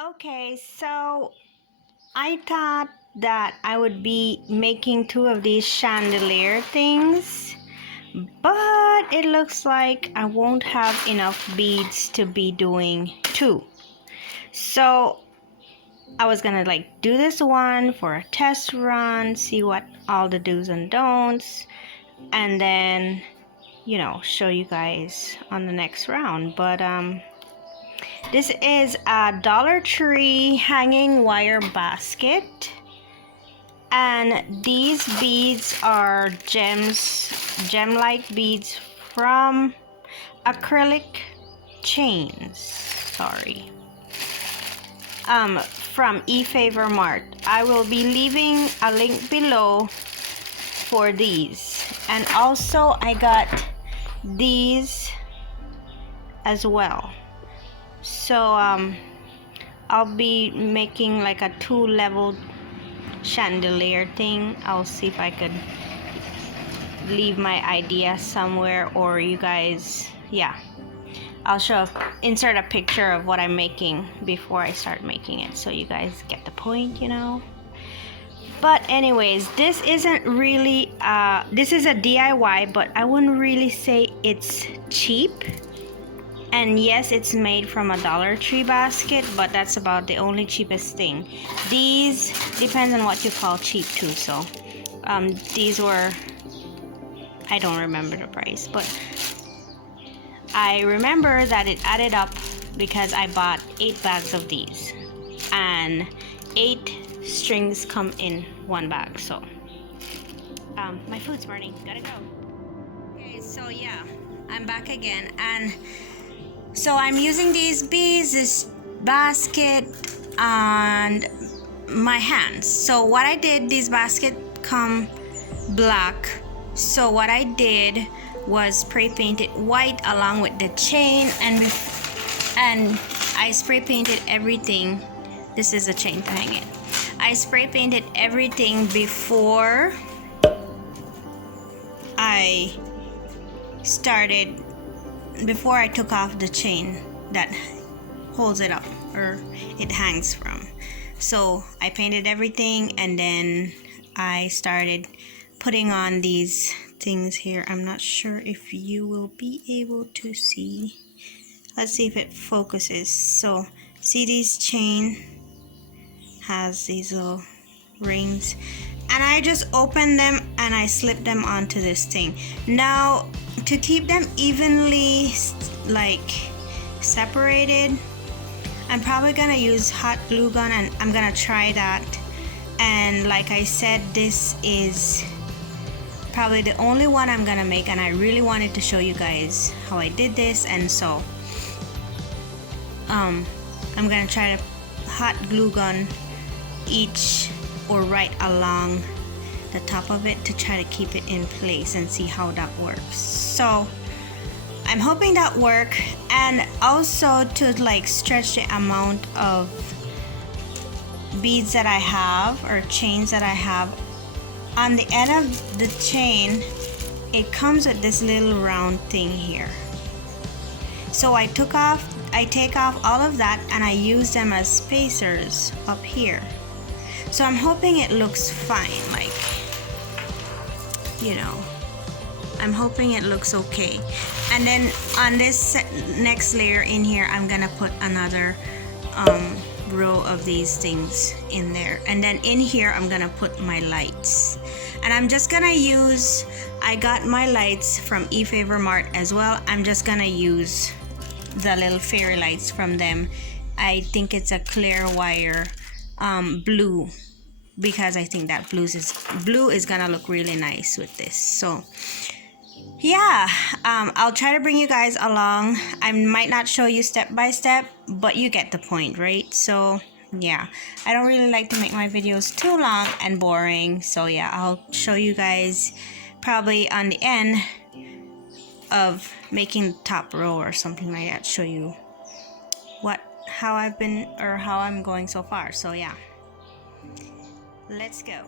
Okay, so I thought that I would be making two of these chandelier things, but it looks like I won't have enough beads to be doing two. So I was gonna do this one for a test run, see what all the do's and don'ts, and then show you guys on the next round. But this is a Dollar Tree hanging wire basket, and these beads are gem-like beads from Acrylic chains. Sorry. From Efavormart. I will be leaving a link below for these, and also I got these as well. So I'll be making like a two-level chandelier thing. I'll see if I could leave my idea somewhere, or you guys, yeah, I'll insert a picture of what I'm making before I start making it, so you guys get the point, But anyways, this isn't really this is a DIY, but I wouldn't really say it's cheap. And yes, it's made from a Dollar Tree basket, but that's about the only cheapest thing. These depends on what you call cheap too. So these were, I don't remember the price, but I remember that it added up because I bought 8 bags of these, and 8 strings come in one bag. So my food's burning, gotta go. Okay, so yeah, I'm back again, and so I'm using these beads, this basket, and my hands. So what I did, these baskets come black, so what I did was spray paint it white along with the chain, and I spray painted everything. This is a chain to hang it. I spray painted everything before I took off the chain that holds it up, or it hangs from. So I painted everything, and then I started putting on these things here. I'm not sure if you will be able to see. Let's see if it focuses. So see, these chain has these little rings, and I just open them and I slip them onto this thing. Now, to keep them evenly separated, I'm probably gonna use hot glue gun, and I'm gonna try that. And like I said, this is probably the only one I'm gonna make, and I really wanted to show you guys how I did this. And so I'm gonna try to hot glue gun each, or right along the top of it, to try to keep it in place and see how that works. So I'm hoping that work, and also to stretch the amount of beads that I have, or chains that I have. On the end of the chain, it comes with this little round thing here. So I take off all of that, and I use them as spacers up here. So I'm hoping it looks fine, I'm hoping it looks okay. And then on this next layer in here, I'm gonna put another row of these things in there, and then in here I'm gonna put my lights. And I'm just gonna use, I got my lights from Efavormart as well. I'm just gonna use the little fairy lights from them. I think it's a clear wire blue, because I think that blue is gonna look really nice with this. So yeah, I'll try to bring you guys along. I might not show you step by step, but you get the point, right? So yeah, I don't really like to make my videos too long and boring. So yeah, I'll show you guys probably on the end of making the top row or something like that, show you how I'm going so far. So yeah, let's go.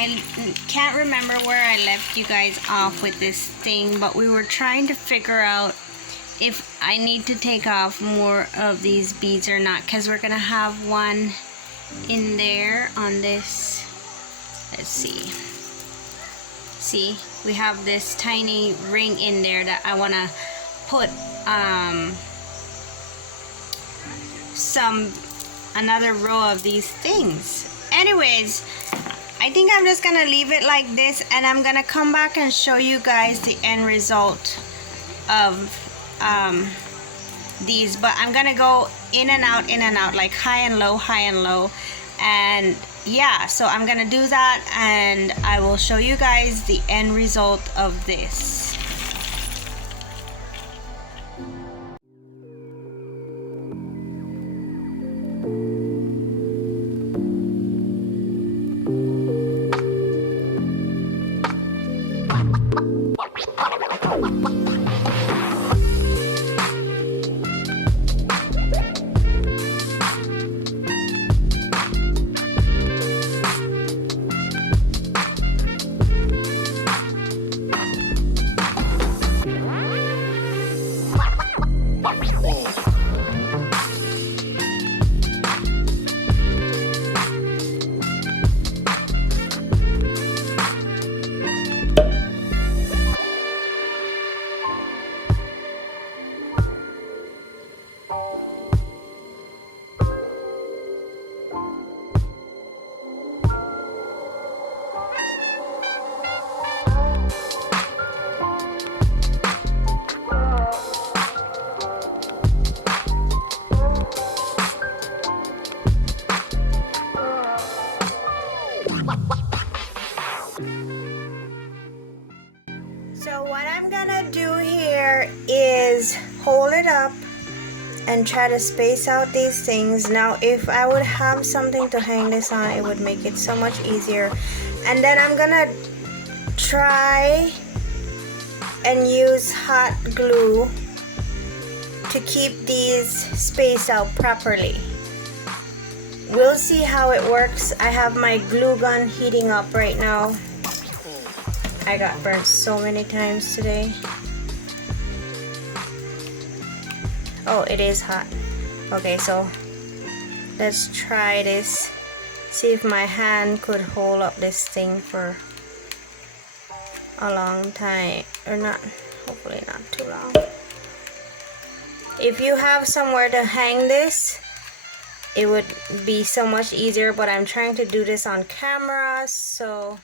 I can't remember where I left you guys off with this thing, but we were trying to figure out if I need to take off more of these beads or not, because we're gonna have one in there on this. Let's see. See, we have this tiny ring in there that I want to put another row of these things. Anyways, I think I'm just gonna leave it like this, and I'm gonna come back and show you guys the end result of these. But I'm gonna go in and out, like high and low, and yeah, so I'm gonna do that, and I will show you guys the end result of this. So what I'm gonna do here is hold it up and try to space out these things. Now if I would have something to hang this on, it would make it so much easier. And then I'm gonna try and use hot glue to keep these spaced out properly. We'll see how it works. I have my glue gun heating up right now. I got burnt so many times today. Oh, it is hot. Okay, so let's try this. See if my hand could hold up this thing for a long time. Or not, hopefully not too long. If you have somewhere to hang this, it would be so much easier, but I'm trying to do this on camera, so